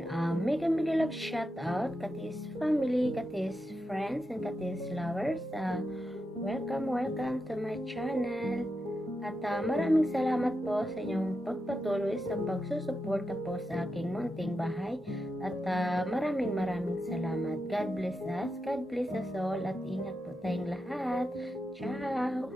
Again, mega love shout out Katis family, Katis friends, and Katis lovers. Welcome to my channel. At maraming salamat po sa inyong pagpatuloy sa pagsusuporta po sa aking munting bahay. At maraming salamat. God bless us all, at ingat po tayong lahat. Ciao!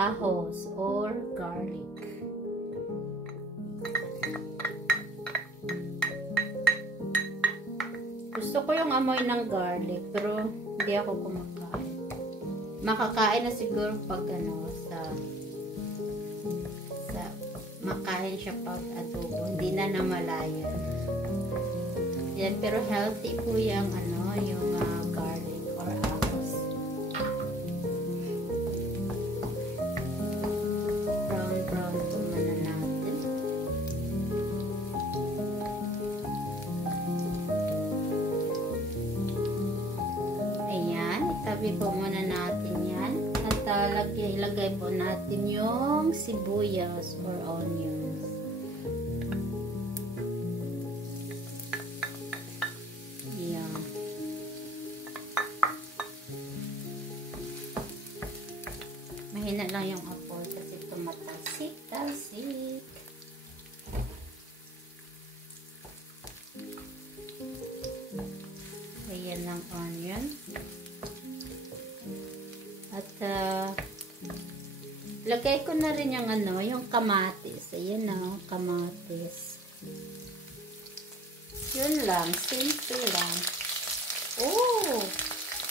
Ahos or garlic. Gusto ko yung amoy ng garlic, pero hindi ako kumakain. Makakain na siguro pag sa makain siya pag adobo, hindi na namalayan. Yan, pero healthy po yung yung garlic or ahos. Brown po muna natin. Ayan, itabi po muna natin yan. At ilagay po natin yung sibuyas or onions. Ayan. Mahina lang yung apoy kasi tumatasik. Ayan ang onion. At lagay ko na rin yung yung kamatis. Ayan kamatis. Yun lang, simple lang. Oh,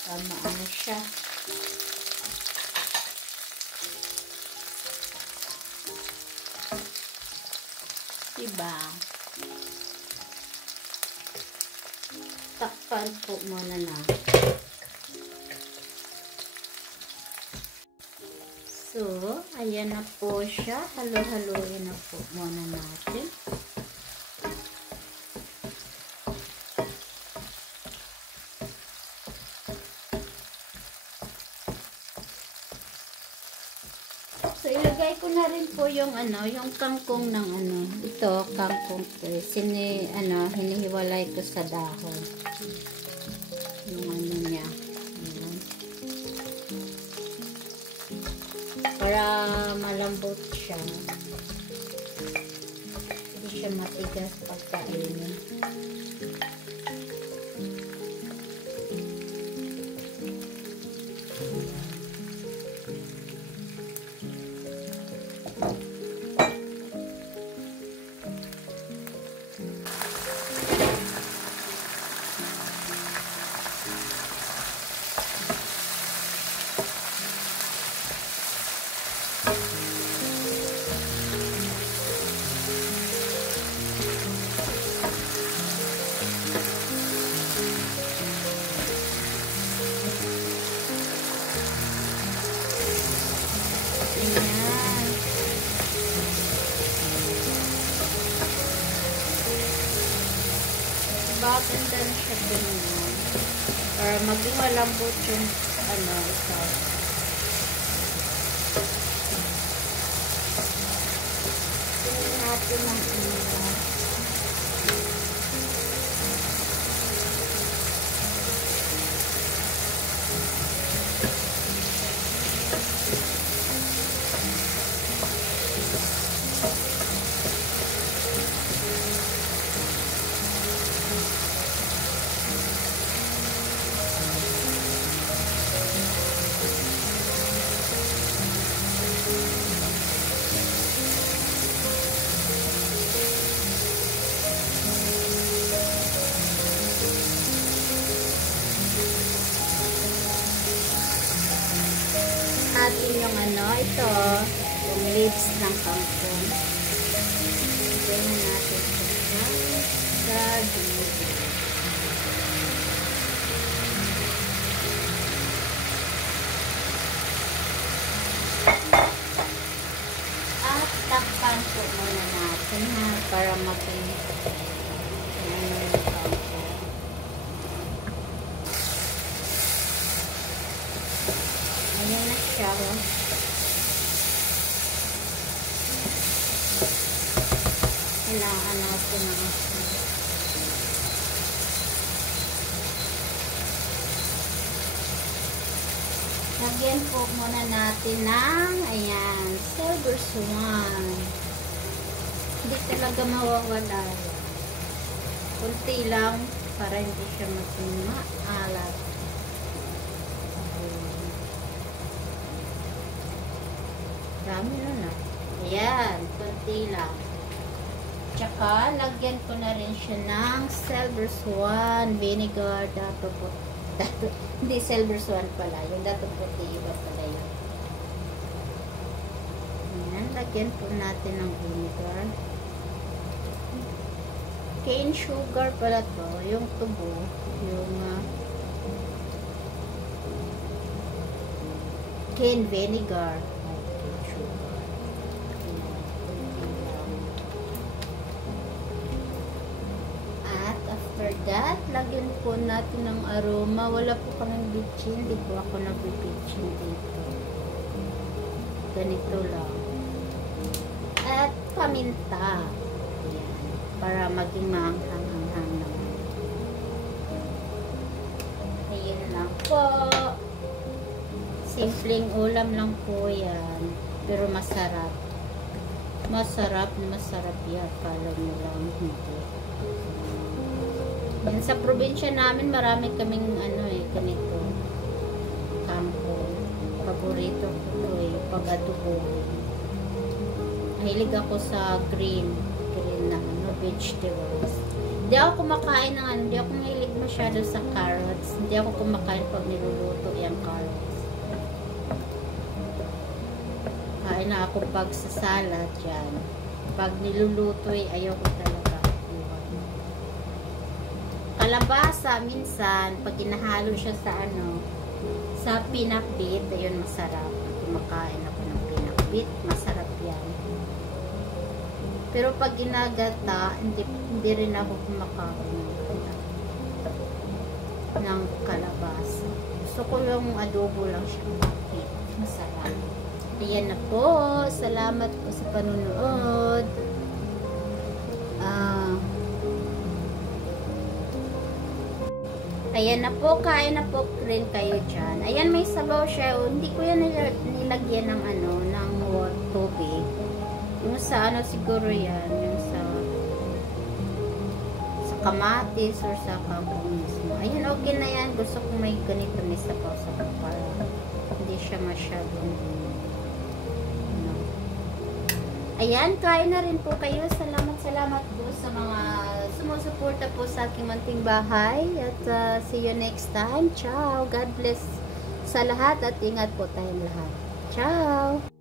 tama na siya. Diba? Takpan po muna natin. So, ayan na po siya. Halo-haloin na po muna natin. So, ilagay ko na rin po yung yung kangkong ng ito, kangkong ko. Hinihiwalay ko sa dahon. Yung niya. Ayan. Para malambot siya. Hindi siya matigas pagkainin. Batin din siya ganyan. Para maging malambot yung ito. Tingnan natin ang natin yung ano, ito, yung leaves ng kangkong. Lagyan na natin sa vinegar. At takpan po muna natin ha, para maging ayan na siya. Kailangan natin ng lagyan po muna natin ng ayan, silver swan. Hindi talaga mawawala. Kunti lang para hindi siya maging maalat. Dami na na. Ayan, kunti lang. Tsaka, lagyan ko na rin siya ng silver swan vinegar. Hindi silver swan pala. Yung dato puti, iba pala yun. Ayan, lagyan po natin ng vinegar. Cane sugar pala to. Yung tubo. Yung cane vinegar. After that, lagyan po natin ng aroma. Wala po kaming bitchin. Hindi po ako nag-bitchin dito. Ganito lang. At paminta. Ayan. Para maging maanghang-hanghang naman. Ayan lang po. Simpleng ulam lang po yan. Pero masarap. Masarap yan. Follow nyo lang. Hindi. Yan, sa probinsya namin, marami kaming ganito. Kampo. Paborito ko ito pag adobo. Mahilig ako sa green na vegetables. Hindi ako kumakain ng hindi ako mahilig masyado sa carrots. Hindi ako kumakain pag niluluto yung carrots. Kain na ako pag sa salad yan. Pag niluluto ayaw ko talaga. Kalabasa, minsan, pag ginahalo siya sa pinakbit, ayun, masarap. Kumakain ako ng pinakbit, masarap yan. Pero pag ginagata, hindi rin ako kumakain ng kalabasa. Gusto ko yung adobo lang siya. Masarap. Ayan na po. Salamat po sa panunood. Ayan na po, kain na po rin kayo dyan. Ayan, may sabaw siya. Hindi ko yan nilagyan ng ng tubig. Yung sa siguro yan, yung sa kamatis or sa kangkong mismo. Ayan, okay na yan. Gusto ko may ganito, may sabaw-sabaw para hindi siya masyadong Ayan, kain na rin po kayo. Salamat po sa mga sumusuporta po sa aking munting bahay. At see you next time. Ciao! God bless sa lahat at ingat po tayong lahat. Ciao!